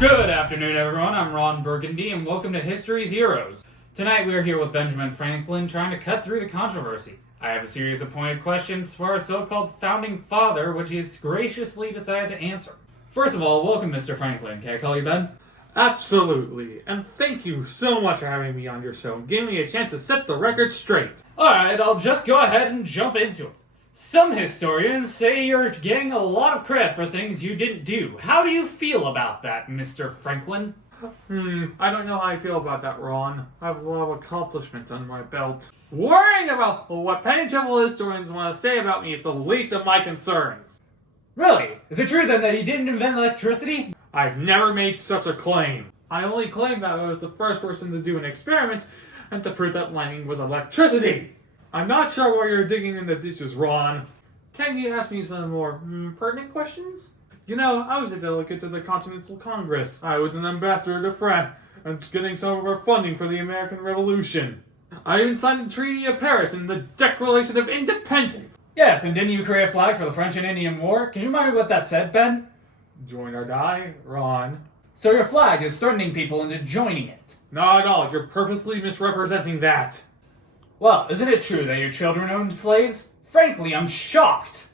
Good afternoon, everyone. I'm Ron Burgundy, and welcome to History's Heroes. Tonight we are here with Benjamin Franklin, trying to cut through the controversy. I have a series of pointed questions for our so-called founding father, which he has graciously decided to answer. First of all, welcome, Mr. Franklin. Can I call you Ben? Absolutely, and thank you so much for having me on your show and giving me a chance to set the record straight. Alright, I'll just go ahead and jump into it. Some historians say you're getting a lot of credit for things you didn't do. How do you feel about that, Mr. Franklin? I don't know how I feel about that, Ron. I have a lot of accomplishments under my belt. Worrying about what penny travel historians want to say about me is the least of my concerns. Really? Is it true then that he didn't invent electricity? I've never made such a claim. I only claim that I was the first person to do an experiment and to prove that lightning was electricity. I'm not sure why you're digging in the ditches, Ron. Can you ask me some more pertinent questions? You know, I was a delegate to the Continental Congress. I was an ambassador to France and getting some of our funding for the American Revolution. I even signed the Treaty of Paris and the Declaration of Independence. Yes, and didn't you create a flag for the French and Indian War? Can you remind me what that said, Ben? Join or die, Ron. So your flag is threatening people into joining it. Not at all. You're purposely misrepresenting that. Well, isn't it true that your children owned slaves? Frankly, I'm shocked.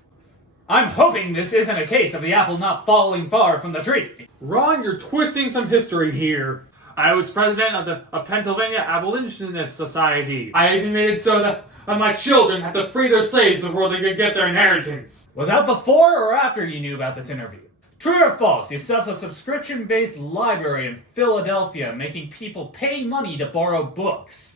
I'm hoping this isn't a case of the apple not falling far from the tree. Ron, you're twisting some history here. I was president of the Pennsylvania Abolitionist Society. I even made it so that my children had to free their slaves before they could get their inheritance. Was that before or after you knew about this interview? True or false, you set up a subscription-based library in Philadelphia, making people pay money to borrow books.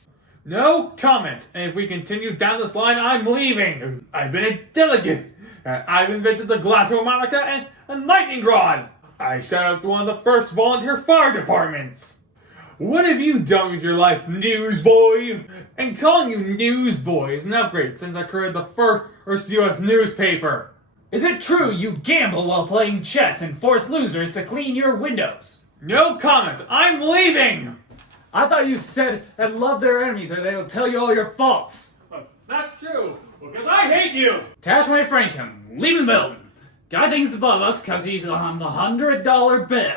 No comment. And if we continue down this line, I'm leaving. I've been a delegate. I've invented the glass harmonica and lightning rod. I set up one of the first volunteer fire departments. What have you done with your life, newsboy? And calling you newsboy is an upgrade since I created the first U.S. newspaper. Is it true you gamble while playing chess and force losers to clean your windows? No comment. I'm leaving. I thought you said and love their enemies or they'll tell you all your faults. That's true, because I hate you. Cashway Franklin, leaving the building. Guy thinks above us because he's on the $100 bill.